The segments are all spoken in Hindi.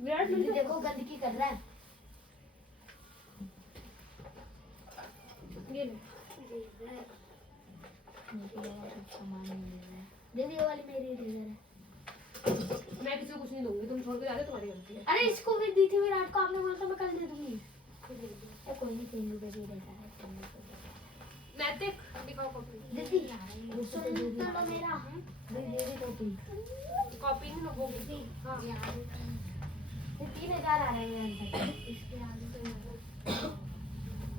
विराट मिल देखो गंदगी कर रहा है। ये ले सामान मिल रहा है। दीदी ये वाली मेरी इधर है। मैं किसी को कुछ नहीं दूंगी, तुम छोड़ के जाते तुम्हारी गलती है। अरे इसको भी दी थी विराट को, आपने बोला था मैं कल दे दूंगी। कोई नहीं 3 रुपए भी रहता है। नैतिक दिखाओ कॉपी। दीदी सुन लो मेरा। दीदी कॉपी कॉपी नहीं होगी। हाँ 3000 आ रहे हैं इसके आगे तो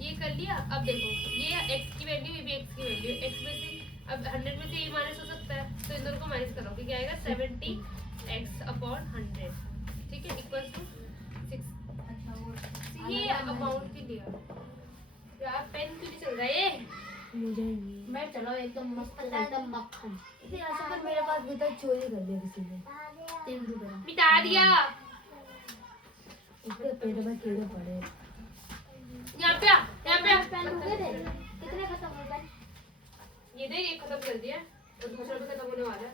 ये कर लिया। अब देखो ये x की वैल्यू, ये भी x की वैल्यू। x में से अब 100 में से ये माइनस हो सकता है, तो इन दोनों को माइनस करो कि क्या आएगा 70x/100। ठीक है, इक्वल टू 6। ये अमाउंट भी लिया यार। पेन क्यों नहीं चल रहा है ये? मुझे नहीं। मैं चलो एकदम मस्त एकदम मक्खन। इतनी आशा कर मेरे पास भी तक चोरी कर दिया किसी ने 3 रुपए का। मिटा दिया। उसके पेट में कीड़े पड़े। यहाँ पे आ, यहाँ पे आ। पेन रुके थे कितने खत्म हो गए? ये देख, ये खत्म कर दिया और दूसरा भी खत्म होने वाला है।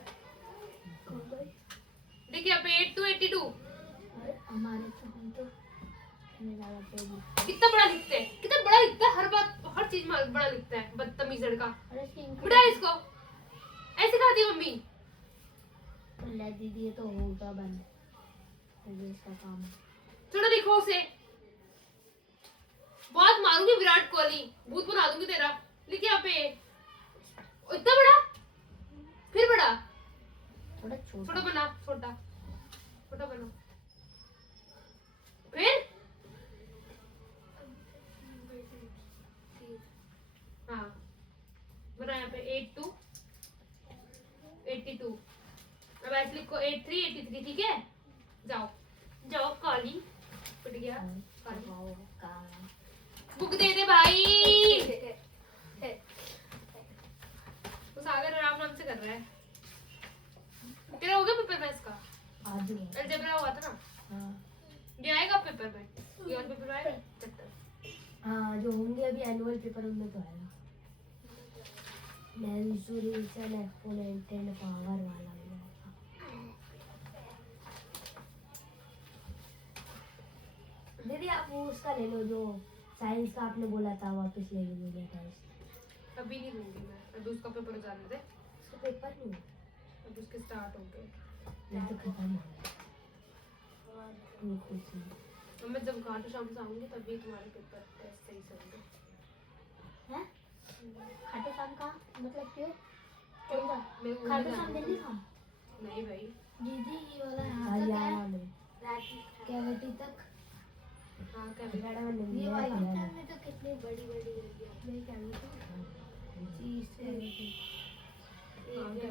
देखिए यहाँ पे 8 to 82। अरे हमारे तो हम तो ज्यादा पेज कितना बड़ा लिखते हैं, कितना बड़ा लिखता है। हर बात हर चीज में बड़ा लिखता है, बदतमीज लड़का। अरे बिठा इसको। ऐसे खाती है मम्मी। ले दीदी ये तो होगा बंद। ये इसका काम है। थोड़ा लिखो उसे। बहुत मारूंगी विराट कोहली, भूत बना दूंगी तेरा। लिख यहाँ पे। इतना बड़ा, फिर बड़ा, थोड़ा छोटा बना, छोटा छोटा बना, फिर हाँ बना यहाँ पे 8 to 82। अब ऐसे लिखो 83 83। ठीक है, जाओ जाओ। काली फट गया। बुक दे दे भाई। वो सागर आराम नाम से कर रहा है। तेरा हो गया पेपर में इसका? अलजेब्रा हुआ था ना? हाँ ये आएगा पेपर में, ये और पेपर में आएगा चैप्टर। हाँ जो होंगे अभी एनुअल पेपर उनमें तो आएगा। मेंसुरेशन एक्सपोनेंट एंड पावर वाला भी आएगा। दीदी आप वो उसका ले लो जो साइंस का आपने बोला था, वापस ले लीजिए टेस्ट। अभी नहीं दूंगी मैं, अभी उसका पेपर जाने दे। उसका पेपर नहीं अब उसके स्टार्ट हो गए। ये तो खत्म हो गया। खुश हूँ। अब मैं जब घाटू शाम से आऊंगी तभी तुम्हारे पेपर टेस्ट सही से होंगे। हैं? खाटू श्याम का मतलब क्यों? कौन सा? मेरे को खाटू श्याम दिल्ली का? नहीं भाई, दीदी ये वाला हरियाणा में कैविटी तक। हाँ क्या हरियाणा में नहीं है। हरियाणा में तो कितनी बड़ी बड़ी है कैविटी। चीज कैविटी। हाँ क्या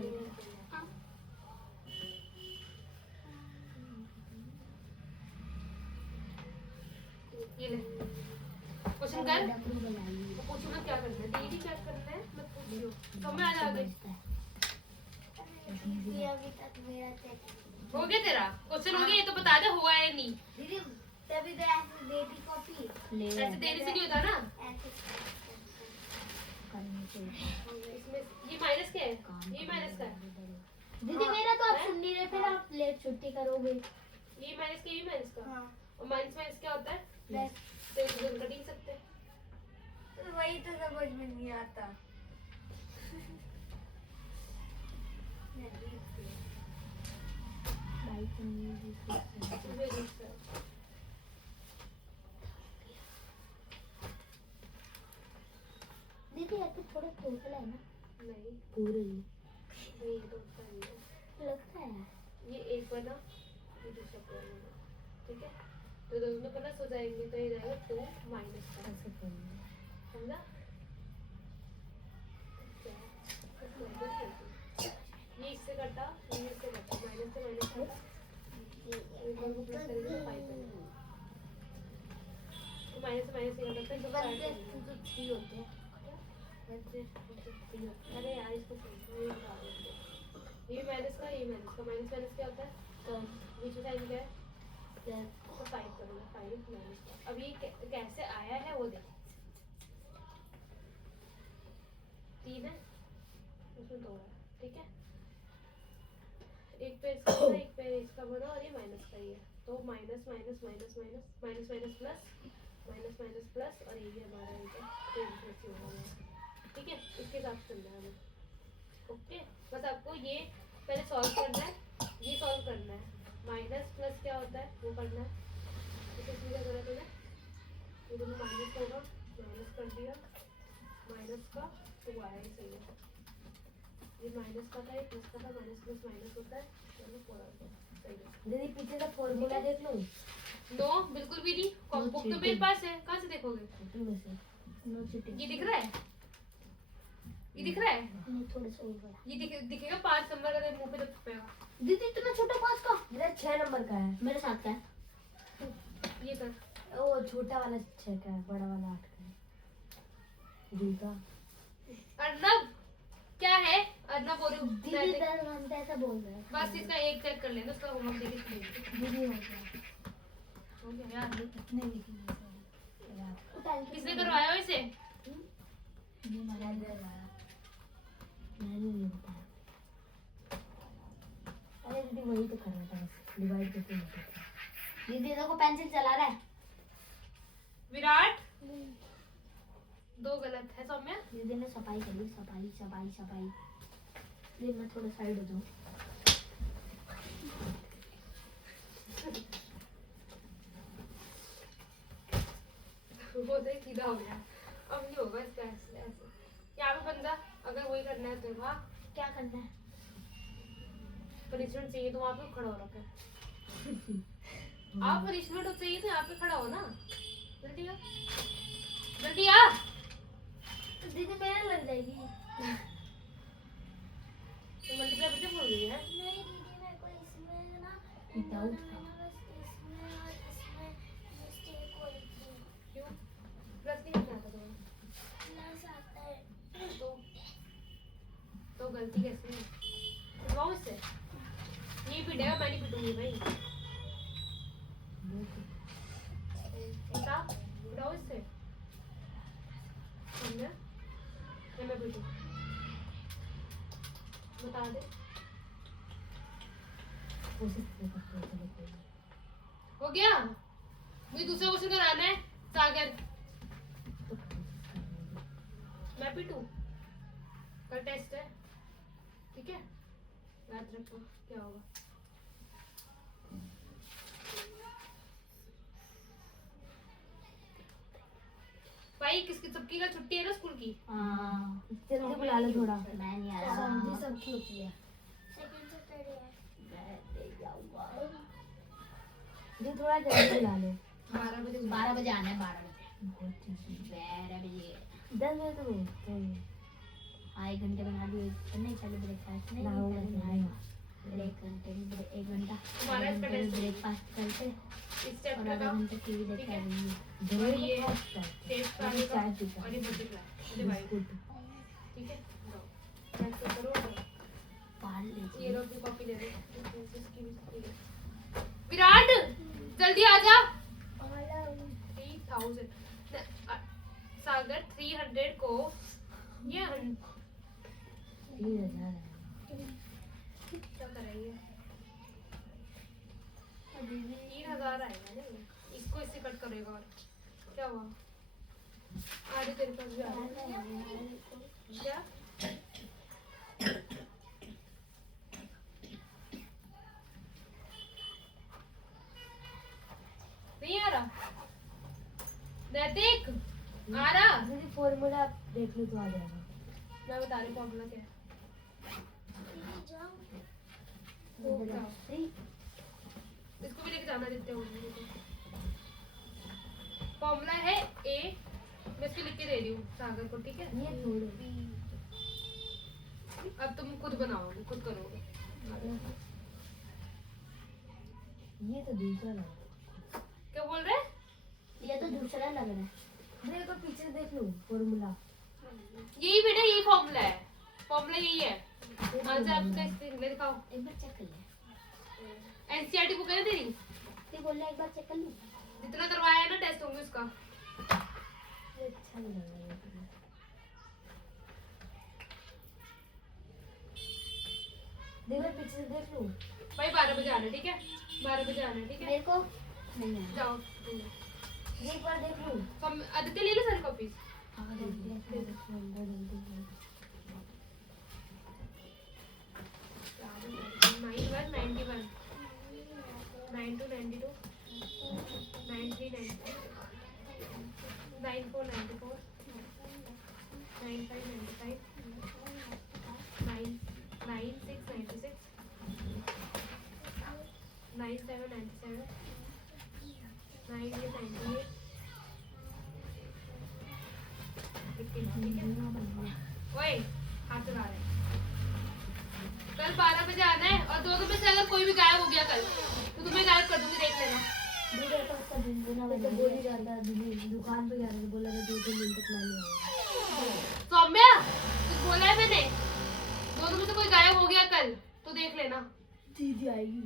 ये ले क्वेश्चन कर। तो पूछो ना क्या करना है, दीदी क्या करना है मत पूछियो, समझ आ जाएगा। दीदी अभी तक मेरा चेक हो गया तेरा क्वेश्चन? हो गया, ये तो बता दे हुआ है नहीं। दीदी तभी तो ऐसे देती कॉपी ले ऐसे देने से नहीं होता ना। ऐसे इसमें ये माइनस क्या है? ये माइनस का है। दीदी मेरा तो आप सुन नहीं रहे, फिर आप लेट छुट्टी करोगे। ये माइनस का, ये माइनस का। हाँ और माइनस माइनस क्या होता है? प्लस। तो एक दूसरे को कट सकते हैं। तो वही तो समझ में नहीं आता। दीदी ये तो थोड़ा खोखला है ना? नहीं पूरे ये तो उसका नहीं है। लगता है ये एक बना, ये दूसरा बना। ठीक है, तो दोनों में प्लस हो जाएंगे तो ये जाएगा 2 माइनस का। ऐसे करना। समझा? ये इससे कटा, ये इससे कटा, माइनस से माइनस कटा, एक और को प्लस करेंगे तो 5 बनेगा। तो माइनस से माइनस ये कटा, फिर तो 5 बनेगा। तो 3 होते हैं। अरे यार इसको ये बता दो। ये माइनस का, ये माइनस का, माइनस माइनस क्या होता है? तो बीच में साइन क्या है? तो 5 करूँगा, 5 माइनस का। अब ये कैसे आया है वो देख। 3 है, उसमें 2 है। ठीक है, एक पे इसका एक पे ये इसका बना और ये माइनस का ही है, तो minus minus minus minus minus minus plus minus minus plus और ये भी हमारा इनका तो प्लस ही होगा। ठीक है, इसके साथ चलना है हमें। ओके, बस आपको ये पहले सॉल्व करना है, ये सॉल्व करना है। माइनस प्लस क्या होता है वो करना है। इसे सीधा करा तो ये दोनों माइनस होगा, माइनस कर दिया माइनस का तो आया ही सही है। ये माइनस का था, ये प्लस का था, माइनस प्लस माइनस होता है, चलो थोड़ा सही है। दीदी पीछे का फॉर्मूला देख लो। नो बिल्कुल भी नहीं, बुक तो मेरे पास है, कहाँ से देखोगे? में से नो चीटिंग। ये दिख रहा है, ये दिख रहा है, नहीं थोड़ा सा ऊपर। ये दिखेगा 5 नंबर का, तेरे मुंह पे जब पेगा। दीदी इतना छोटा 5 का? मेरा 6 नंबर का है। मेरे साथ का है। ये कर, वो छोटा वाला 6 का है, बड़ा वाला 8 का है। दी का अर्नब क्या है? अर्नब बोल रही दीदी 10 घंटे ऐसा बोल रहा है। बस इसका एक चेक कर लेना, उसका होमवर्क देके इसलिए दीदी हो गया यार कितने लिखेंगे? किसने करवाया हो इसे? मैंने नहीं बताया। अरे दीदी वही तो कर रहा था, डिवाइड करके नहीं करता। दीदी देखो पेंसिल चला रहा है। विराट 2 गलत है सौम्या। दीदी ने सफाई करी, सफाई सफाई सफाई। दीदी मैं थोड़ा साइड हो जाऊँ। वो तो सीधा हो गया, अब नहीं होगा इसका ऐसे ऐसे। यहाँ पे बंदा अगर वही करना है तो वहाँ क्या करना है? पनिशमेंट चाहिए तो वहाँ पे खड़ा हो रखा है। आप पनिशमेंट हो चाहिए तो यहाँ पे खड़ा हो ना, जल्दी आ जल्दी आ। दीदी मेरे लग जाएगी। तो मल्टीप्लाई बच्चे बोल रही है। नहीं दीदी मेरे को इसमें ना विदाउट का इसमें और इसमें मिस्टेक हो रही थी। क्यों प्लस नहीं करना था तुम्हें? प्लस आता है तो गलती कैसे है? पिटवाओ इससे, ये पिटेगा, मैं नहीं पिटूंगी भाई। बता पिटाओ इससे, समझा? या मैं पिटूं? बता दे। हो गया, मुझे दूसरा क्वेश्चन कराना है सागर। मैं पिटूं? कल टेस्ट है, ठीक है, याद रखो क्या होगा। भाई किसकी सबकी कल छुट्टी है ना स्कूल की? हाँ जल्दी बुला लो थोड़ा। मैं नहीं आ रहा। समझी सबकी होती है। सेकंड सैटरडे है। मैं ले जाऊंगा। जी थोड़ा जल्दी बुला लो। 12 बजे आना है, 12 बजे। 12 बजे 10 बजे तो भेजते हैं। हाँ 1 घंटे बना दिए, नहीं चलो ब्रेकफास्ट नहीं करेंगे। 1 घंटा तुम्हारा इसका टेस्ट ब्रेकफास्ट करते इस और चैप्टर आधा का घंटा टीवी देखते ठीक है? रहेंगे। और ये टेस्ट का आगे का और ये मल्टीप्लाई डिवाइड, ठीक है? कैसे करो, पाल ये लीजिए। लोग भी कॉपी ले रहे इसकी भी। विराट जल्दी आ जा। 3000 सागर 300 को ये 3000 क्या करेंगे? 3000 आएगा ना, इसको इससे कट करेगा और क्या हुआ? आधे तेरे पास भी आ रहा है क्या? नहीं आ रहा नैतिक? आ रहा? दीदी फॉर्मूला देख लो तो आ जाएगा। मैं बता रही फॉर्मूला क्या है। इसको भी लेके जाना देते हो। फॉर्मूला है ए, मैं इसको लिख के दे रही हूँ सागर को, ठीक है? ये छोड़ो। अब तुम खुद बनाओगे, खुद करोगे। ये तो दूसरा लग रहा क्या बोल रहे हैं? है। ये तो दूसरा लग रहा है। देखो पीछे देख लो फॉर्मूला। यही बेटा, यही फॉर्मूला है, फॉर्मूला यही है। आंसर आपका स्क्रीन में दिखाओ। एक बार चेक कर ले। एनसीईआरटी बुक है ना तेरी? ये बोल रहा है एक बार चेक कर लो। जितना करवाया है ना टेस्ट होंगे उसका। ये अच्छा नहीं लग रहा है। देखो पीछे से देख लो। भाई 12 बजे आना, ठीक है? 12 बजे आना, ठीक है? मेरे को नहीं है। जाओ। एक बार देख लूं। आदित्य ले लो सारी कॉपीज। हाँ देख ले। 91, 91, 92, 92, 93, 94, 94, 94, 95, 95, 96, 96, 97, 97, 98, 98, 59, ओए हाथ चला रहे हैं। कल 12 बजे आना है और दोनों में से अगर कोई भी गायब हो गया कल तो तुम्हें गायब कर दूंगी, देख लेना। दीदी तो उसका गुनगुना तो बोल ही रहा था, दीदी दुकान पे जा रहा था, बोला था 2-3 दिन तक मैं नहीं आऊंगा। सौम्या कुछ बोला है मैंने? दोनों में से कोई गायब हो गया कल तो देख लेना। दीदी आएगी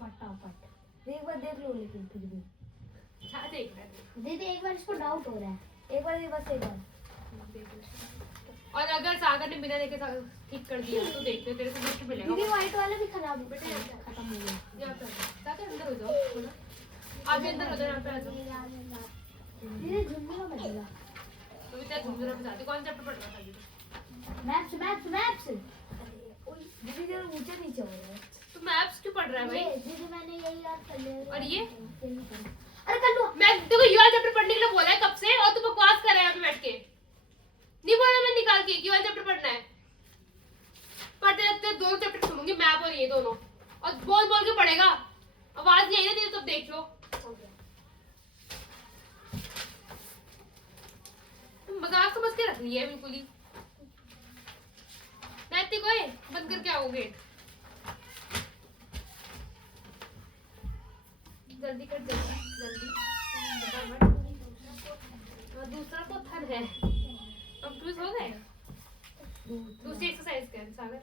फटाफट। एक बार देख लो, लेकिन फिर भी क्या देख रहा है? दीदी एक बार इसको डाउट हो रहा है, एक बार बस एक बार। और अगर सागर ने बिना देखे ठीक कर दिया तो देख ले, तेरे को गिफ्ट मिलेगा। दीदी व्हाइट वाला भी खराब हो बेटा गया, खत्म हो गया। यहाँ पे सागर अंदर हो जाओ, बोला आप भी अंदर हो जाओ, यहाँ पे आ जाओ। दीदी झुमझुमा बजेगा। तो भी तेरा झुमझुमा बजा दे। कौन चैप्टर पढ़ रहा था अभी? Maps maps maps. दीदी जरा ऊंचा नीचे हो रहा है। तो मैप्स क्यों पढ़ रहा है भाई? दीदी मैंने यही याद कर लिया। और ये अरे कर लो। मैं देखो यूआर चैप्टर पढ़ने के लिए बोला है कब से, और तू बकवास कर रहा है यहाँ पे बैठ के। नहीं बोला मैं निकाल के यूआर चैप्टर पढ़ना है। पढ़ते रहते दो चैप्टर सुनूंगी, मैप और ये दोनों, और बोल बोल के पढ़ेगा। आवाज नहीं आई ना तेरी तो देख लो। तुम मजाक समझ के रख लिया है बिल्कुल ही। नैतिक ओए बंद करके आओ गेट। जल्दी कर, जल्दी जल्दी फटाफट। दूसरा तो थर है। कंफ्यूज हो गए? दूसरी एक्सरसाइज कर सागर।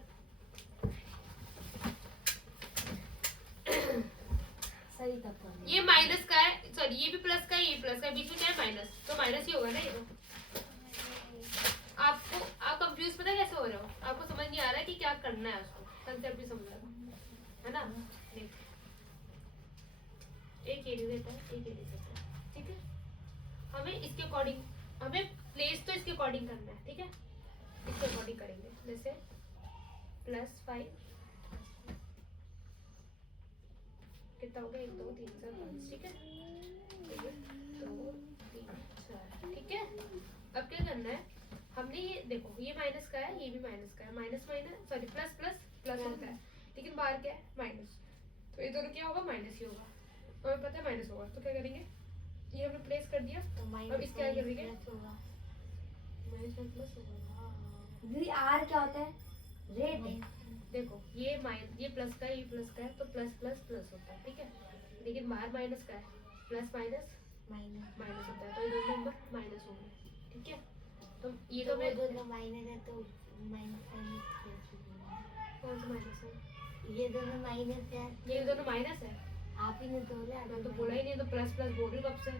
सही तक कर। ये माइनस का है, सॉरी ये भी प्लस का है, ये प्लस का है, बीच में क्या है माइनस, तो माइनस ही होगा ना ये तो। आपको आप कंफ्यूज पता है कैसे हो रहे हो? आपको समझ नहीं आ रहा है कि क्या करना है, उसको कंसेप्ट भी समझ रहा है ना? देख एक ये देता है, एक ये देता है, ठीक है? हमें इसके अकॉर्डिंग, हमें प्लेस तो इसके अकॉर्डिंग करना है, ठीक है? इसके अकॉर्डिंग करेंगे। जैसे +5 कितना हो गया? 1 2 3 4 5, ठीक है? 1 2 3 4, ठीक है? अब क्या करना है? हमने ये देखो, ये माइनस का है, ये भी माइनस का है, minus minus sorry plus plus plus होता है, लेकिन बाहर क्या है? माइनस। तो ये दोनों क्या होगा? माइनस ही होगा। हमें पता है माइनस होगा, तो क्या करेंगे? ये हमने प्लेस कर दिया, तो अब इसके आगे करेंगे होगा। माइनस प्लस होगा। दीदी आर क्या होता है? रेट। देखो ये ये प्लस का है, ये प्लस का है, तो प्लस प्लस प्लस होता है, ठीक है? लेकिन बाहर माइनस का है, प्लस माइनस माइनस माइनस होता है, तो ये दोनों नंबर माइनस होंगे, ठीक है? तो ये तो मैं दोनों माइनस है, तो माइनस कौन सा माइनस है? ये दोनों माइनस है। ये दोनों माइनस है। आप ही ने तो बोला। मैं तो बोला ही नहीं, तो प्लस प्लस बोल रही हूँ कब से।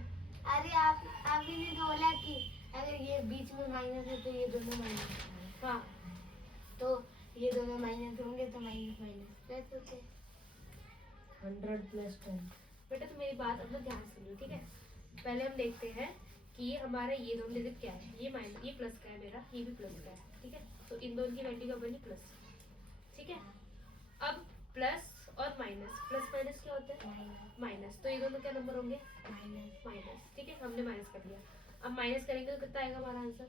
अरे आप ही ने तो बोला कि अगर ये बीच में माइनस है तो ये दोनों माइनस है। हाँ तो ये दोनों माइनस होंगे तो माइनस माइनस प्लस होते। 100 + 10। बेटा तो मेरी बात अपना ध्यान सुनियो, ठीक है? पहले हम देखते हैं कि ये हमारा ये दोनों डिजिट क्या है। ये माइनस, ये प्लस का है मेरा, ये भी प्लस का है, ठीक है? तो इन दोनों की वैल्यू क्या बनी? प्लस, ठीक है? अब प्लस और माइनस, प्लस माइनस क्या होता है? माइनस। तो ये दोनों क्या नंबर होंगे? माइनस, ठीक है? हमने माइनस कर दिया। अब माइनस करेंगे तो कितना आएगा हमारा आंसर?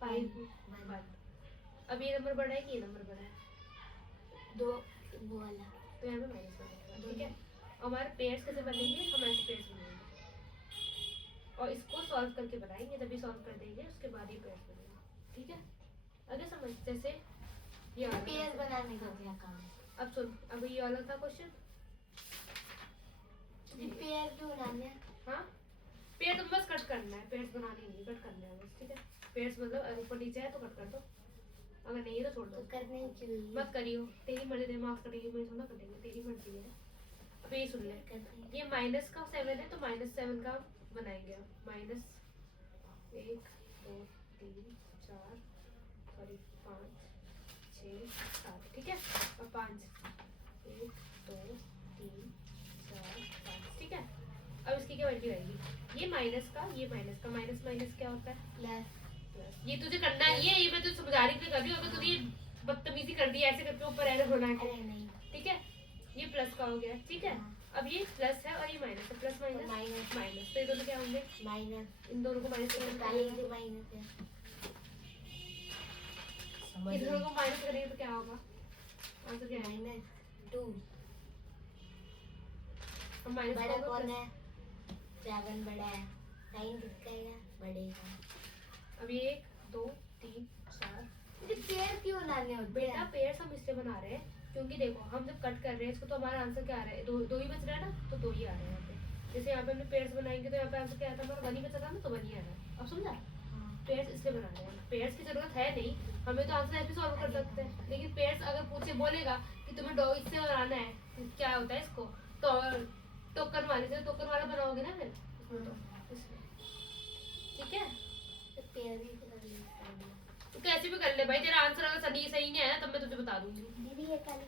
5 अब ये नंबर बढ़ा है कि ये नंबर बढ़ा है? दो वो वाला, तो यहाँ पे माइनस बनेगा, ठीक है? हमारे पेयर्स कैसे बनेंगे? हम ऐसे पेयर्स बनेंगे और इसको सॉल्व करके बनाएंगे, तभी सॉल्व कर देंगे, उसके बाद ही पेयर्स बनेंगे, ठीक है? अगर समझ, जैसे ये पेयर बनाने का क्या काम है? अब सुन, अब ये वाला था क्वेश्चन, पेयर क्यों बनाने हैं? हाँ पेयर तो बस कट करना है, पेयर्स बनाने नहीं, कट करना है बस, ठीक है? पेयर्स मतलब ऊपर नीचे है तो कट कर दो, अगर नहीं है तो छोड़ दो। तो करने ही चाहिए। मत करियो, तेरी मर्जी, दे माफ करेगी, मैं थोड़ा करेंगे, तेरी मर्जी है। अब ये सुन ले, ये माइनस का 7 है तो -7 का बनाएंगे हम। -1 2 3 4 सॉरी 5 6 7, ठीक है, और 5 1 2 3 4 5, ठीक है। अब इसकी क्या वैल्यू आएगी, ये माइनस का माइनस माइनस क्या होता है प्लस। प्लस। ये तुझे करना नहीं है, ये मैं तुझे समझाने के लिए कर रही हूँ। अगर तूने बदतमीजी कर दी ऐसे करके ऊपर एरो बना के, अरे नहीं, ठीक है, ये प्लस का हो गया, ठीक है। अब ये प्लस है और ये माइनस है, प्लस माइनस माइनस माइनस, तो ये दोनों क्या होंगे माइनस, इन दोनों को माइनस पहले करेंगे, से माइनस है। इन दोनों को माइनस करेंगे तो क्या होगा, आंसर क्या है -2। अब माइनस बड़ा का कौन होगा है, 7 बड़ा है, 9 किसका है, बड़े का। अब ये 1 2 3 4, ये पेड़ क्यों लाने होते बेटा हैं? पेड़ हम इसलिए बना रहे हैं क्योंकि देखो हम जब कट कर रहे हैं इसको तो हमारा आंसर क्या आ रहा है, दो ही बच रहा है ना, तो 2 ही आ रहा है यहाँ पे। जैसे यहाँ पे हमने पेयर्स बनाएंगे तो यहाँ पे आंसर क्या आता है हमारा, 1 ही बचा था ना, तो 1 ही आ रहा है। अब समझा, पेयर्स इसलिए बना रहे हैं, पेयर्स की जरूरत है नहीं हमें, तो आंसर ऐसे सॉल्व कर सकते हैं। लेकिन पेयर्स अगर पूछे बोलेगा कि तुम्हें डॉग इससे बनाना है, क्या होता है इसको, तो टोकन वाले से टोकन वाला बनाओगे ना फिर इसमें, तो इसलिए, ठीक है। तो पेड़ ही कर लेते तो कैसे भी कर ले भाई, तेरा आंसर अगर सही सही नहीं आया तब मैं तुझे बता दूंगी। दीदी ये कल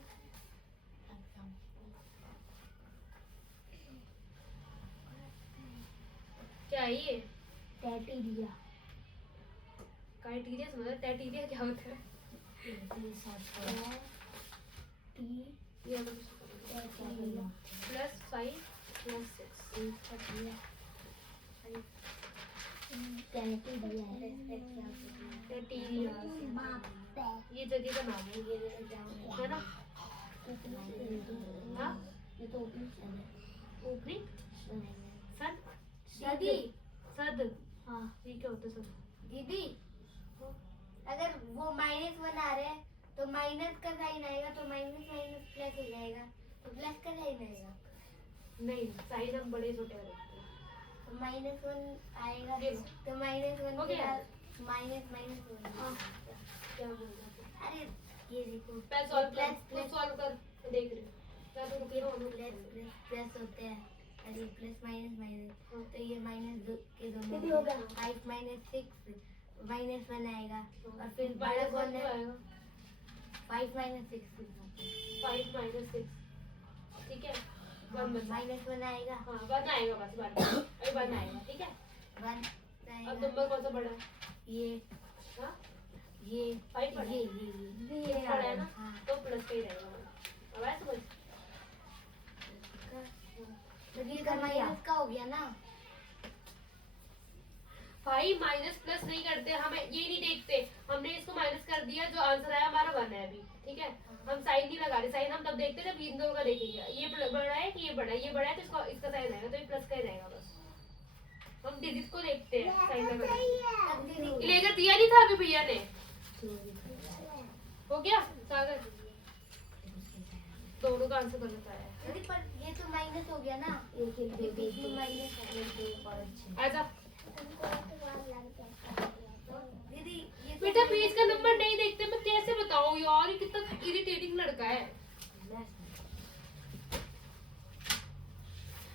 क्या है ये, टैटीरिया। क्राइटेरिया समझ, क्राइटेरिया क्या होता है, ये प्लस 5 प्लस 6, क्राइटेरिया ये जगह का नाम है ना, हाँ ये तो ऑप्शन है। ऊपरी सद, दीदी सद, हाँ ये क्या होता है सद, दीदी, अगर वो -1 आ रहे हैं तो माइनस का साइन आएगा, तो माइनस माइनस प्लस हो जाएगा, तो प्लस का साइन आएगा। नहीं साइन हम बड़े छोटे रखते हैं, तो -1 आएगा, ये लो। तो -1 हो के गया? बाद माइनस माइनस हो हाँ। जाएगा। क्या बोल रहा है, अरे ये देखो, पहले सॉल्व कर, प्लस तू प्लस सॉल्व कर, मैं देख रही हूँ, क्या तू रुकी हो, प्लस प्लस प्लस होते हैं, अरे प्लस माइनस माइनस, हाँ। तो ये माइनस के दोनों 5 - 6 -1 आएगा, और फिर बड़ा माइनस कौन वन है, आएगा, 5 - 6 5 माइनस 6, ठीक है, 1 बचा, -1 आएगा, हाँ 1 आएगा बस, 1 अभी 1 आएगा, ठीक है। 1 अब आएगा, नंबर कौन सा बड़ा है, ये हाँ ये 5 बड़ा है, ये बड़ा है ना, हाँ। तो प्लस का ही रहेगा, अब आया समझ, तो ये का माइनस का हो गया ना, 5 माइनस प्लस नहीं करते, हम ये नहीं देखते, हमने इसको माइनस कर दिया, जो आंसर आया हमारा 1 है अभी, ठीक है। हम साइन नहीं लगा रहे, साइन हम तब देखते हैं जब इन दोनों का देखेंगे, ये बड़ा है कि ये बड़ा है, ये बड़ा है तो इसका इसका साइन आएगा, तो ये प्लस का ही रहेगा बस, हम डिजिट को देखते हैं साइन लगा, इरेजर दिया नहीं था अभी भैया ने, हो गया सागर, दोनों का आंसर गलत आया है, दीदी पर ये तो माइनस हो गया ना, ये माइनस है, आजा दीदी ये तो बेटा पेज का नंबर नहीं देखते, मैं कैसे बताऊं यार, ये कितना इरिटेटिंग लड़का है, मैं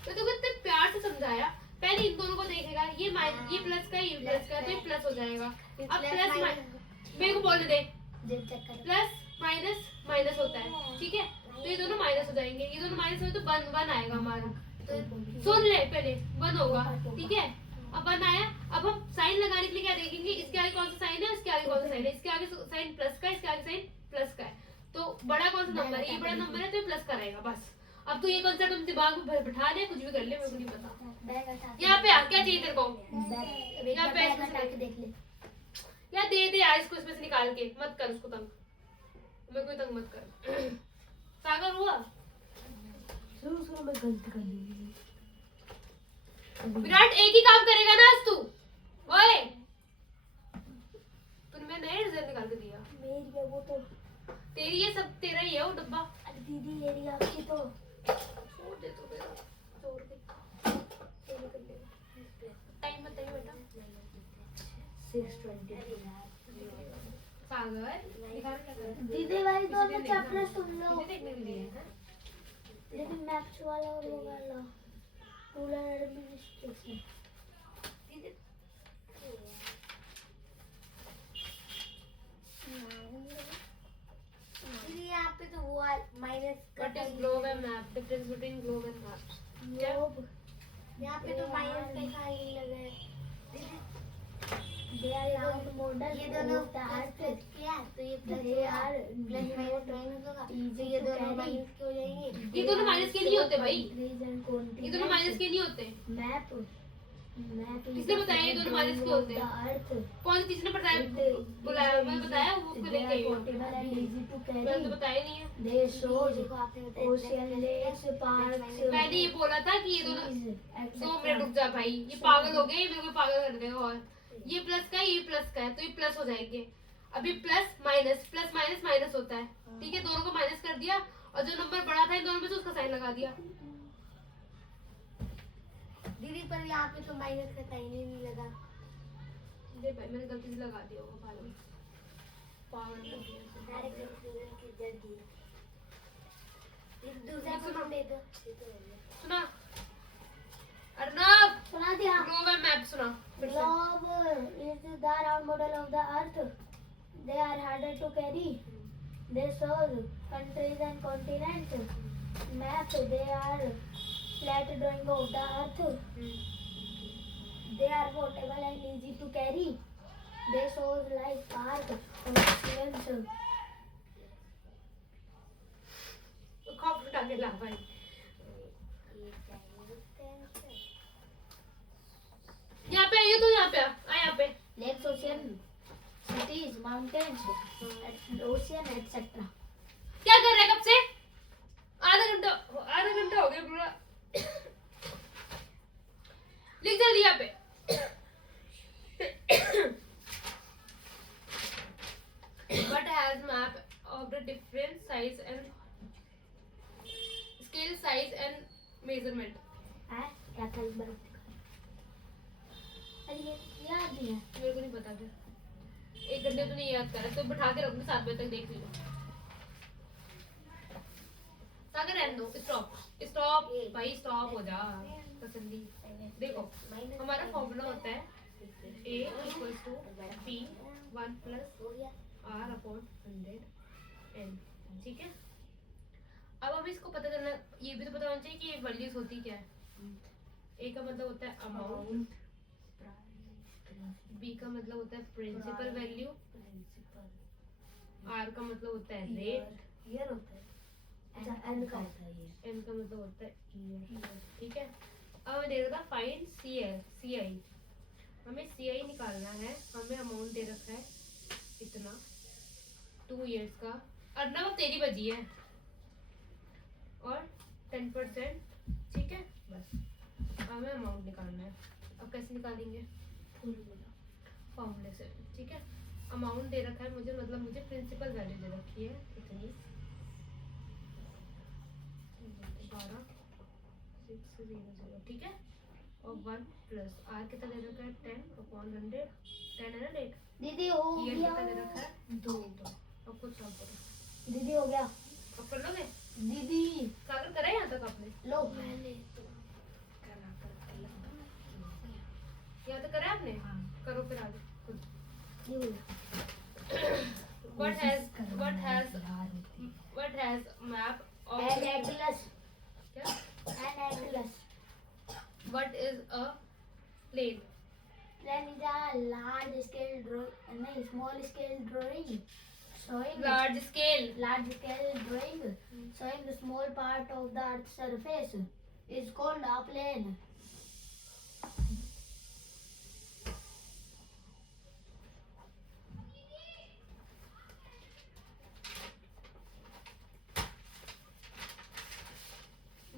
तो कितने प्यार से समझाया, पहले इन दोनों को देखेगा, ये प्लस का ये प्लस का, तो ये प्लस हो जाएगा, अब प्लस मेरे को बोलने दे, प्लस माइनस माइनस होता है, ठीक है, तो ये दोनों माइनस हो जाएंगे, ये दोनों माइनस हो तो 1 आएगा हमारा, तो सुन ले पहले 1 होगा, ठीक है। अब 1 आया, अब हम साइन लगाने के लिए क्या देखेंगे, इसके आगे कौन सा साइन है, इसके आगे कौन सा साइन है, इसके आगे साइन प्लस का है, इसके आगे साइन प्लस का है, तो बड़ा कौन सा नंबर है, ये बड़ा नंबर है तो ये प्लस का रहेगा बस। अब तू ये कॉन्सेप्ट हम दिमाग में बिठा ले, कुछ भी कर ले, मेरे को नहीं पता, यहाँ पे आ क्या चाहिए तेरे को, यहाँ पे देख ले, या दे दे यार इसको, इसमें से निकाल के मत कर उसको तंग, मेरे को तंग मत कर। सागर हुआ, शुरू में गलती कर ली, विराट एक ही काम करेगा ना आज तू, ओए तूने नया डिजाइन निकाल के दिया, मेरी है वो तो, तेरी ये सब तेरा ही है वो डब्बा, अरे दीदी मेरी आपकी तो, छोड़ दे तो मेरा, छोड़ दे, तेरी कर लेगा, टाइम बताइए बेटा, 6:20 सागर दिखा रहा है, दीदी भाई दोनों चैप्टर सुन लो, मुझे देखने के लिए है, लेकिन मैथ्स वाला और वो वाला रूल एंड एडमिनिस्ट्रेशन, दीदी minus what is globe and map? Difference between globe and map? Globe यहाँ पे तो माइनस का साइन लगा है। दे आर नाउ मॉडल, ये दोनों अर्थ क्या है, तो ये plus they are plus minus होगा, तो ये दोनों माइनस के हो जाएंगे। ये दोनों माइनस के नहीं होते भाई, रीजन ये दोनों माइनस के नहीं होते। मैप किसने बताया ये दोनों माइनस के होते हैं? कौन सी किसने बताया? बुलाया, मैं बताया वो उसको लेके आई हूँ। मैंने तो बताया नहीं है। They shows ocean lakes parks. मैंने ये बोला था कि ये दोनों 2 मिनट रुक जा भाई, ये पागल हो गए, ये मेरे को पागल कर देगा। और ये प्लस का है, ये प्लस का है, तो ये प्लस हो जाएंगे। अभी प्लस माइनस माइनस होता है, ठीक है। दोनों को माइनस कर दिया और जो नंबर बड़ा था इन दोनों में से उसका साइन लगा दिया। दीदी पर यहाँ पे तो माइनस का साइन ही नहीं लगा। दे भाई, मैंने गलती से लगा दिया होगा, पागल कर दिया। डायरेक्ट की जड़ दी। इस दूसरा कमेंट दे दो। सुना अर्नब, सुना दिया। ग्लोब एंड मैप सुना फिर से। Globe is the round model of the earth. They are harder to carry. They show countries and continents. Map, they are flat drawing of the earth. They are portable and easy to carry. They show like park or museums. खौफ उठा के ला भाई। यहाँ पे आइए, तो यहाँ पे आ यहाँ पे। Lakes, ocean, cities, mountains, ocean, etc. क्या कर रहे हैं कब से? आधा घंटा हो गया पूरा। लिख जल्दी यहाँ पे। What has map of the different size and scale, size and measurement? है क्या था इस बार? अरे ये याद नहीं है। मेरे को नहीं पता फिर। 1 घंटे तो नहीं याद करा, तो बिठा के रखूंगी 7 बजे तक, देख लीजिए। सागर रहने दो, स्टॉप भाई, स्टॉप हो जा तसल्ली। देखो हमारा फॉर्मूला होता है A equals to P 1 plus R upon 100 N, ठीक है। अब हमें इसको पता चलना, ये भी तो पता होना चाहिए कि ये वैल्यूज होती क्या है। A का मतलब होता है अमाउंट, B का मतलब होता है प्रिंसिपल वैल्यू, R का मतलब होता है रेट, ईयर होता है। अच्छा एन का होता है ये। N का मतलब होता है ईयर, ठीक है। अब हमें दे रखा फाइंड CI, हमें CI निकालना है। हमें अमाउंट दे रखा है इतना 2 इयर्स का। अर्नब तेरी बजी है और 10%, ठीक है। बस हमें अमाउंट निकालना है। अब कैसे निकालेंगे? फॉर्मूले से, ठीक है। अमाउंट दे रखा है मुझे, मतलब मुझे प्रिंसिपल वैल्यू दे रखी है इतनी 12,600, ठीक है। और 1 प्लस R कितना दे रखा है 10 upon 100, 10 है ना 8। दीदी हो ईयर गया। कितना दे रखा है 2। अब कुछ सॉल्व करो। दीदी हो गया। अब कर लोगे? दीदी सागर करा है यहाँ तक आपने? लो मैंने यहाँ तक करा है आपने? हाँ। करो फिर आगे खुद। ये बोलो। What has map of An atlas. क्या? An atlas. What is a plane? Plan is a large scale drawing, no, small scale drawing showing Large scale. large scale drawing showing the small part of the earth's surface is called a plane.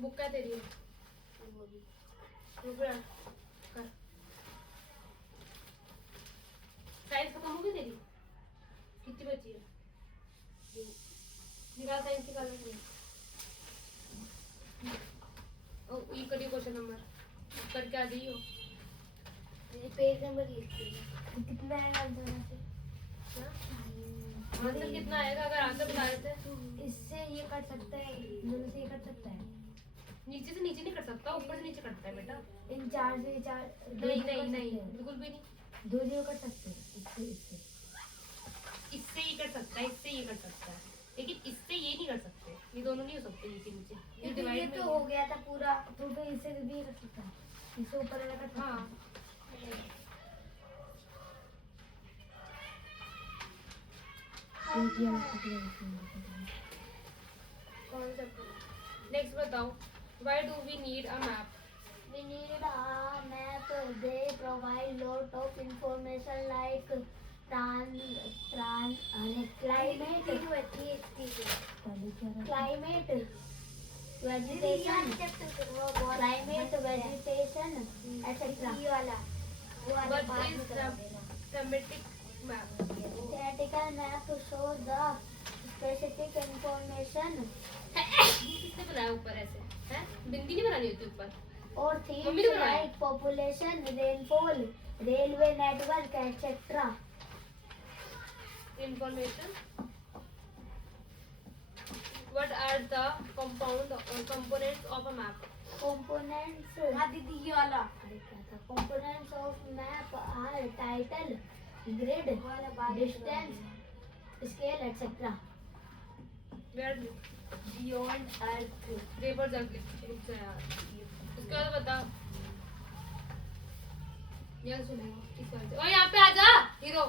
Book क्या तेरी है? रुक जा, कर। साइंस खत्म हो गई तेरी? कितनी बची है? निकाल साइंस निकाल लेंगे। ओ ये करिए क्वेश्चन नंबर करके आ जाइयो। ये पेज नंबर लिखिए। कितना है आंसर से? आंसर कितना आएगा अगर आंसर बता देते? इससे ये कट सकता है, दोनों से ये कट सकता है। नीचे से नीचे नहीं कर सकता, ऊपर से नीचे कटता है बेटा। इन 4 से 4 नहीं नहीं नहीं, बिल्कुल भी नहीं। 2 जीरो कट सकते हैं इससे इससे। इससे ये कर सकता है, इससे ये कर सकता है, लेकिन इससे ये नहीं कर सकते। ये दोनों नहीं हो सकते नीचे नीचे, ये ये डिवाइड तो हो गया था पूरा, तो फिर इसे भी रख सकता है, इसे ऊपर लगा था। हाँ कौन सा? नेक्स्ट बताओ, why do we need a map? We need a map. They provide lot of information like climate, vegetation, etc. What is the thematic map? Theoretical map shows the specific information किसने बनाया ऊपर ऐसे? हैं? बिंदी नहीं बनानी होती ऊपर? or things मम्मी ने बनाया? like population, rainfall, railway network, etc. Information. What are the components of a map? Components. दीदी ये वाला। अरे क्या था? Components of map are title, grid, distance, scale, etc. Where Beyond Earth. Paper जग रुक जा यार। उसके बाद बता। यार सुनेगा इस बार से। ओए यहाँ पे आजा हीरो।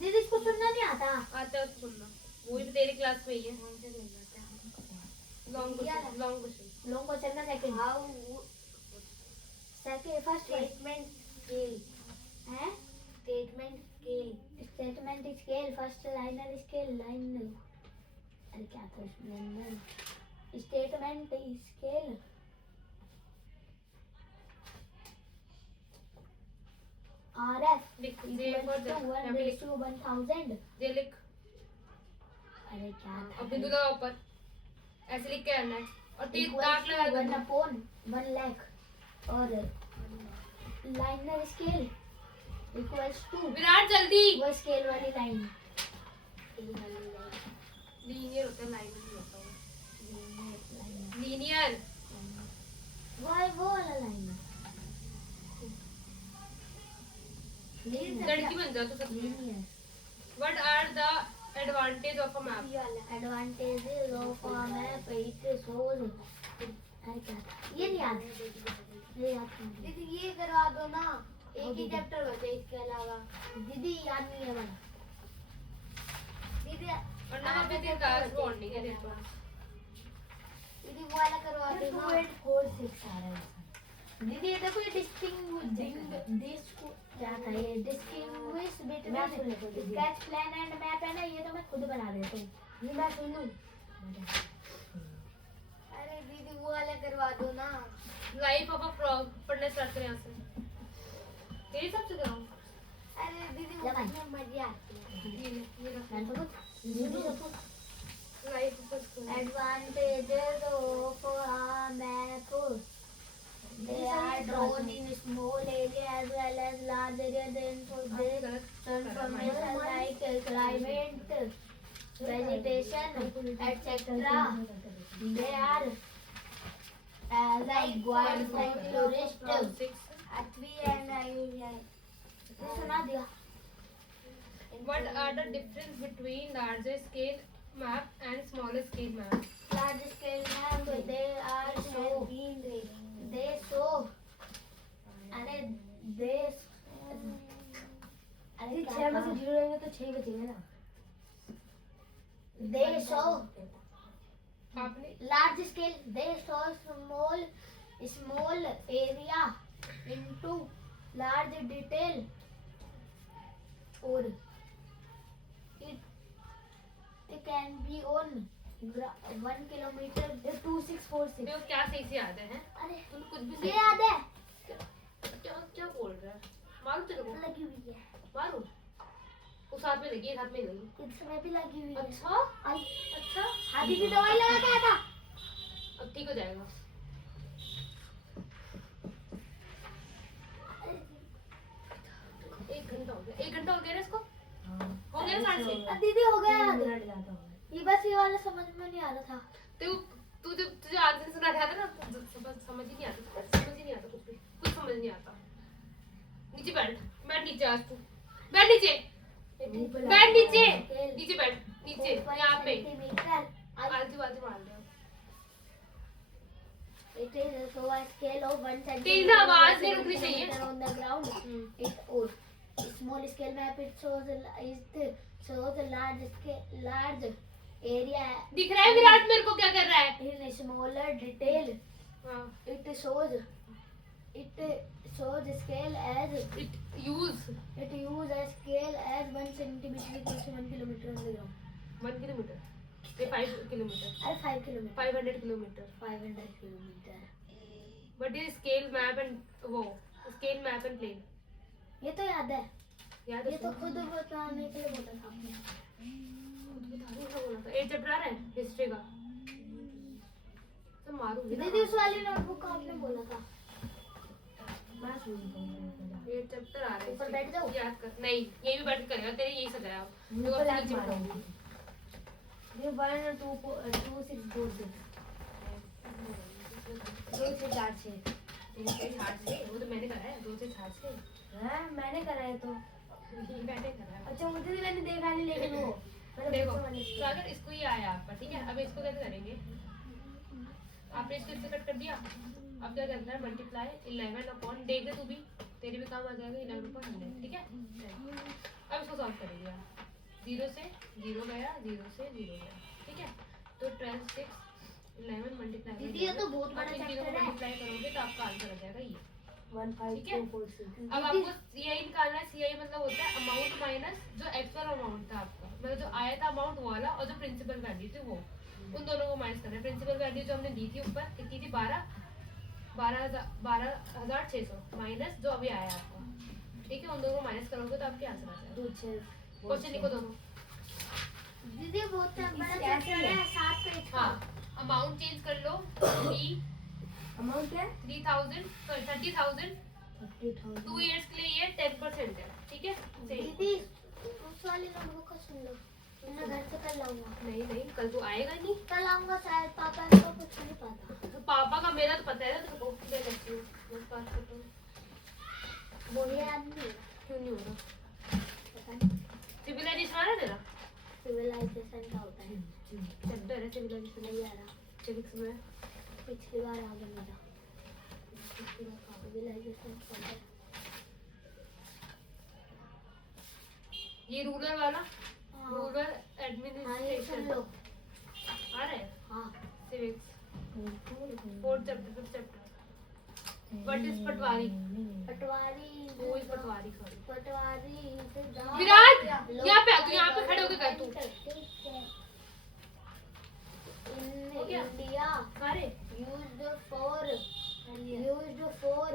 दीदी इसको सुनना नहीं आता। आता है उसको सुनना। वो भी तेरी क्लास में ही है। Long question. लॉन्ग क्वेश्चन का second. Second first statement scale है। Statement scale first liner scale line. अरे क्या था उसमें? स्टेटमेंट स्केल RF लिख जे फॉर यहाँ पे लिख 1:1000। जे लिख। अरे क्या था? अब बिंदु लगा ऊपर। ऐसे लिख के आना है और तीन दांत लगा देना। 1 लाख और लाइनर स्केल इक्वल्स टू विराट जल्दी। वो स्केल वाली लाइन। लीनियर होता है, लाइन नहीं होता वो। लीनियर वो वाला लाइन। लड़की बन जा तो सब। Linear. What are the advantage of a map? Advantages of a map it shows. अरे क्या था? ये नहीं याद। ये याद नहीं। दीदी ये करवा दो ना, एक ही दीदी। चैप्टर बचा है इसके अलावा। दीदी याद नहीं है वाला। दीदी और ना पे तेरे क्लास बॉन्डिंग है तेरे पास। दीदी वो वाला करवा दो ना। 2.46 आ रहा है। दीदी ये देखो, ये क्या था? ये distinguish between sketch plan and map है ना। ये तो मैं खुद बना देता हूँ। ये मैं सुनूं। अरे दीदी वो वाला करवा दो ना। लाइफ ऑफ अ फ्रॉग पढ़ने स्टार्ट करें यहाँ से। तेरे हिसाब से कराऊँ? अरे दीदी क्या भाई? उसमें मजा आती है। ये रख। मैं तो दीदी देखो, life of a frog. advantages of a map. They are drawn in small area as well as large area. Then for this information like climate, vegetation, etc. They are like guide for tourist. 8वीं and 9वीं। सुना दिया। What are the difference between larger scale map and smaller scale map? Large scale map, they are so they show अरे they अरे 6 में से 0 रहेंगे तो 6 बचेंगे ना। they show आपने large scale, they show small area into large detail or it can be on 1 kilometer 2646। देखो क्या सही से याद है हैं? अरे तुम कुछ भी ये सही याद है? क्या क्या बोल रहा है? मारू तेरे को? लगी हुई है। मारू? उस हाथ में लगी, एक हाथ में नहीं लगी। इसमें भी लगी हुई है। अच्छा आई अच्छा। आधी की दवाई लगा के आया था। अब ठीक हो जाएगा। एक घंटा हो गया। 1 घंटा हो गया ना इसको? हो गया ना 6:30? दीदी हो गया। ये बस ये वाला समझ में नहीं आ रहा था। तू जब तुझे आज दिन सुना था ना तो समझ ही नहीं आता। समझ ही नहीं आता कुछ समझ नहीं आता। नीचे बैठ नीचे आज तू बैठ नीचे। बैठ नीचे बैठ। नीचे 4 यहाँ पे centimeter. आजू बाजू मार दो। It is so a scale of 1 Tej centimeter आवाज नहीं रुकनी चाहिए। centimeter on the ground. It or small scale map it shows a large area दिख रहा है विराट मेरे को क्या कर रहा है? in a smaller detail. हाँ। It shows scale as It use it use a scale as 1 centimeter equals to 1 kilometer on the ground. 1 kilometre, ये 5 kilometre, Or 5 kilometer. 500 kilometre. 500 kilometer. But ये स्केल मैप एंड वो स्केल मैप एंड प्लेन ये तो याद है. याद ये है? तो खुद बताने के लिए बोला था आपने. बोला था 8 चैप्टर आ रहा है हिस्ट्री का, तो मारूंगी ना। दीदी उस वाली नोटबुक का आपने बोला था. 8 चैप्टर आ रहे हैं। ऊपर बैठ जाओ। याद कर। नहीं, ये भी बैठ के करेगा, तेरे यही सजाया। मुझे जो तो याद नीचे मारो. बैठाऊंगी। ये 1 2 2 6 4 2 से 4 6. इनके हाथ से वो तो मैंने करा है, 2 से 4 से हाँ मैंने करा है तो. मैंने करा है। अच्छा मुझे भी मैंने देखा नहीं लेकिन वो देखो तो अगर इसको ये आया आपका, ठीक है, अब इसको कैसे करेंगे? आपने इसको इससे कट कर दिया, अब क्या करना है? मल्टीप्लाई 11 अपॉन, देख दे तू भी, तेरे भी काम आ जाएगा 11 अपॉन 100, ठीक है। अब इसको सॉल्व करेंगे आप, 0 से 0 गया, 0 से 0 गया, ठीक है। तो 12 6 11 मल्टीप्लाई, दीदी ये तो बहुत बड़ा चैप्टर है. मल्टीप्लाई करोगे तो आपका आंसर आ जाएगा ये। 1 5 ठीक है? 2 4 6. अब आपको CI निकालना है। CI मतलब होता है अमाउंट माइनस जो एक्चुअल अमाउंट था आपका, मतलब जो आया था अमाउंट वो वाला, और जो प्रिंसिपल वैल्यू थी वो, उन दोनों को माइनस करना है। प्रिंसिपल वैल्यू जो हमने दी थी ऊपर कितनी थी? 12,600 माइनस जो अभी आया आपका, ठीक है। उन दोनों को माइनस करोगे तो आपके आंसर आ जाएगा। 2 6. क्वेश्चन लिखो दोनों। दीदी बहुत बड़ा चैप्टर है 7 पेज का. हाँ, अमाउंट चेंज कर लो। अमाउंट क्या है? 30,000 सॉरी 30,000 30,000. 2 इयर्स के लिए ये 10% है, ठीक है। सही। दीदी उस वाली नोटबुक को सुन लो. मैं घर से कल लाऊंगा. नहीं नहीं, कल तू आएगा नहीं। कल आऊंगा शायद. पापा को कुछ नहीं पता. तो पापा का मेरा तो पता है ना तेरे को। मैं करती हूँ, मैं बात करता हूँ। वो याद नहीं है. क्यों नहीं होगा? पता नहीं. सिविलाइजेशन आ रहा है तेरा? सिविलाइजेशन का होता है. चैप्टर है सिविलाइजेशन। नहीं आ रहा. सिविक्स में पिछली बार आ गया मेरा. सिविलाइजेशन का है. ये रूरल वाला, हाँ. रूरल हाँ ये सुन एडमिनिस्ट्रेशन लो. आ रहा है। हाँ. Civics 4th chapter, 5th chapter. What is patwari? Patwari. वो इज पटवारी, सॉरी। पटवारी विराट यहाँ पे आ, तू यहाँ पे खड़े होके कर तू। हो गया? इंडिया अरे used for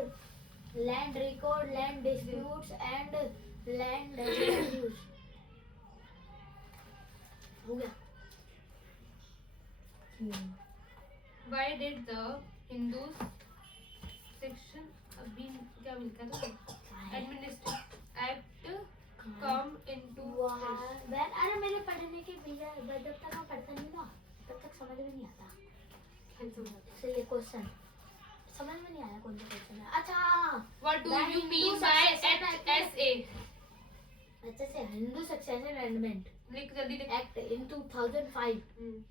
land record, land disputes and land values. हो गया. Why did the Hindus section अभी क्या मिलता है? Administrative Act come into force? अरे मेरे पढ़ने के बिना जब तक मैं पढ़ता नहीं ना तब तक समझ में नहीं आता. इसलिए क्वेश्चन समझ में नहीं आया. कौन सा क्वेश्चन है? अच्छा What do That you mean Hindu by Succession Act. HSA? अच्छा से हिंदू सक्सेशन अमेंडमेंट लिख जल्दी लिख। Act in 2005.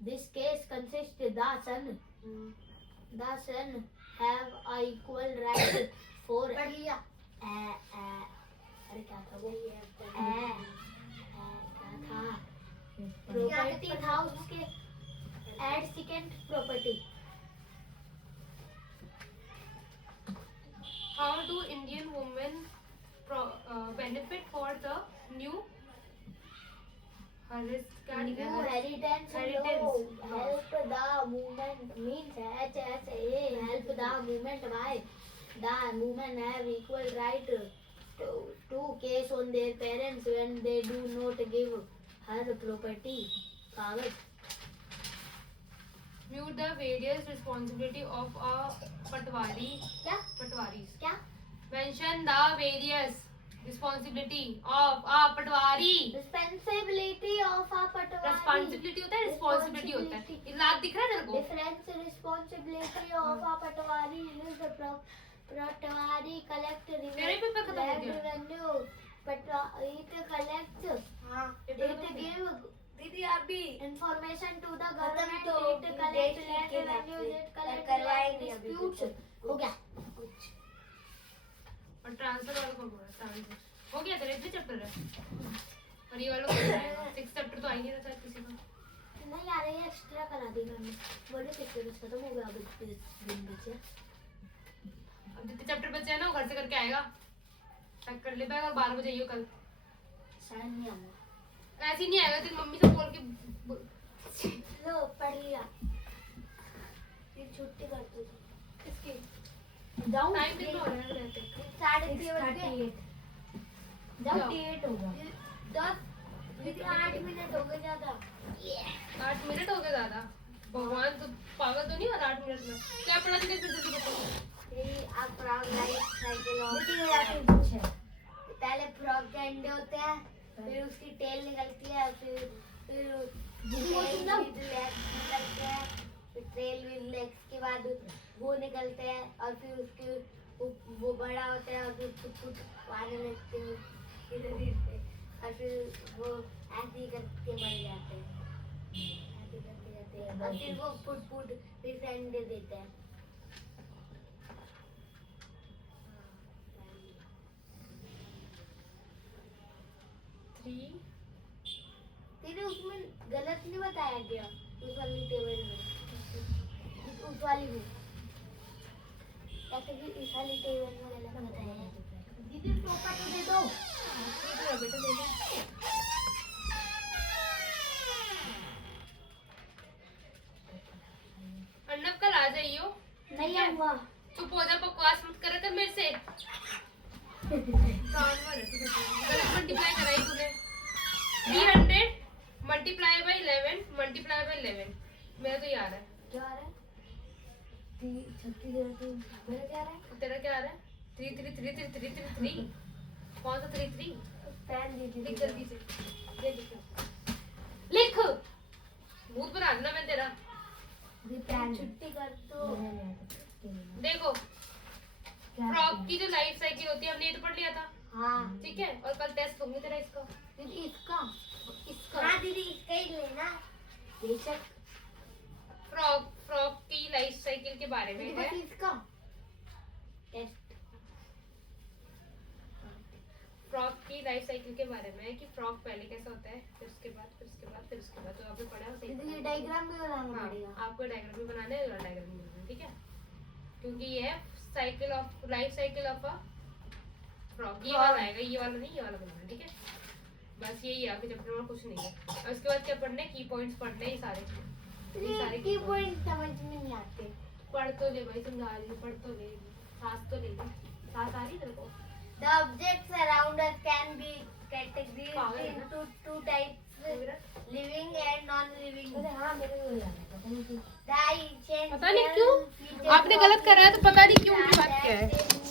This case consists the son have a equal right for अरे क्या था वो? क्या था? प्रॉपर्टी था उसके. Ed second property. How do Indian women benefit for the new Inheritance law help the movement means HSA help the movement by the women have equal right to case on their parents when they do not give her property. कागज. view the various responsibility of a patwari क्या patwaris? क्या? Mention the various responsibility of a patwari. Responsibility of a Patwari. Responsibility होता है, responsibility होता है। ये लात दिख रहा है तेरे को? Different responsibility of a Patwari is the Patwari collect मेरे पेपर खत्म हो गया। revenue. It collect. हाँ, It give दीदी अभी इंफॉर्मेशन टू द खत्म गवर्नमेंट तो डेट डेट कलेक्ट लिख लैंड के रेवेन्यू रखते। डेट कलेक्ट करवाएंगे अभी तो डिस्प्यूट्स हो गया कुछ और ट्रांसफर वाला कौन बोला? ट्रांसफर हो गया तेरा इतने चैप्टर है और ये वाला कौन आएगा? 6 चैप्टर तो आ ही नहीं रहा शायद किसी का। नहीं आ रही है, एक्स्ट्रा करा दी मैंने। बड़े पिक्चर खत्म हो गया, अभी 20 दिन बचे। अब जितने चैप्टर बचे हैं ना वो घर से करके आएगा, पैक कर ले बैग और 12 बजे आइयो कल। शायद नहीं आऊंगा। ऐसे ही नहीं आएगा, तेरी मम्मी से बोल के लो पढ़ लिया, फिर छुट्टी कर दो। किसकी जाऊं टाइम कितना हो रहा है रहते? 3:30 बज गए। जाओ जाओ। 8 होगा। 10 दीदी 8 मिनट हो गए ज्यादा। 8 मिनट हो गए ज्यादा। भगवान तो पागल तो नहीं हो रहा 8 मिनट में? क्या पढ़ा दी फिर जल्दी बताओ। ये आप फ्रॉग लाइफ साइकिल और बेटी ये आके कुछ है। पहले फ्रॉग के अंडे होते हैं, फिर उसकी टेल निकलती है, फिर दीदी वो सुन लो। लेग्स निकलते हैं, फिर टेल विद लेग्स के बाद वो निकलते हैं और फिर उसके वो बड़ा होता है और फिर फुट आने लगते हैं धीरे-धीरे और फिर वो ऐसे ही करके मर जाते हैं, ऐसे करते जाते हैं और फिर वो फुट फिर से अंडे देते हैं। तेरे उसमें गलत नहीं बताया गया उस वाली टेबल में, उस वाली में ऐसे भी इस वाली टेबल में गलत बताया है। दीदी टोपा तो दे दो। बेटा दे दे। अर्नब कल आ जाइयो। नहीं आऊंगा। तू पौधा बकवास मत कर कर मेरे से। गलत मल्टीप्लाई कराई तूने। 300 मल्टीप्लाई बाय 11 मल्टीप्लाई बाय 11 मेरा तो याद है। क्या आ रहा है? 36 मेरा क्या आ रहा है? तेरा क्या आ रहा है? 3 3 3 3 3 3 3 कौन सा 3 3? पेन दीदी लिख जल्दी से। ये लिख। भूत बना देना मैं तेरा। छुट्टी कर तो देखो फ्रॉग की जो लाइफ साइकिल होती है हमने ये तो पढ़ लिया था, हाँ ठीक है? और कल टेस्ट होंगे तेरा इसका। दीदी इसका इसका हाँ दीदी इसका ही लेना बेशक फ्रॉग की लाइफ साइकिल के बारे में दीदी है। बस इसका टेस्ट फ्रॉग की लाइफ साइकिल के बारे में है कि फ्रॉग पहले कैसा होता है, फिर उसके बाद फिर उसके बाद फिर उसके बाद जो आपने पढ़ा है वो सही दीदी ये पढ़ा है। डायग्राम भी बनाना हाँ, पड़ेगा। आपको डायग्राम भी बनाना है और डायग्राम भी बनाना है, ठीक है? क्योंकि ये है cycle of life cycle of a frog. ये वाला आएगा, ये वाला नहीं, ये वाला बनाना है, ठीक है? बस यही है आपके चैप्टर में, कुछ नहीं है। और उसके बाद क्या पढ़ना है? की पॉइंट्स पढ़ने हैं, ये सारे की पॉइंट समझ में नहीं आते। पढ़ तो ले भाई, समझा रही हूँ, पढ़ तो ले, सांस तो ले ले। सांस आ रही तेरे को? The objects around us can be categorized पागल है into two types, living and non-living. हाँ मेरे को याद है, पता नहीं क्यों। The essential पता नहीं क्यों features आपने of गलत करा है, तो पता नहीं क्यों उनकी बात क्या है। that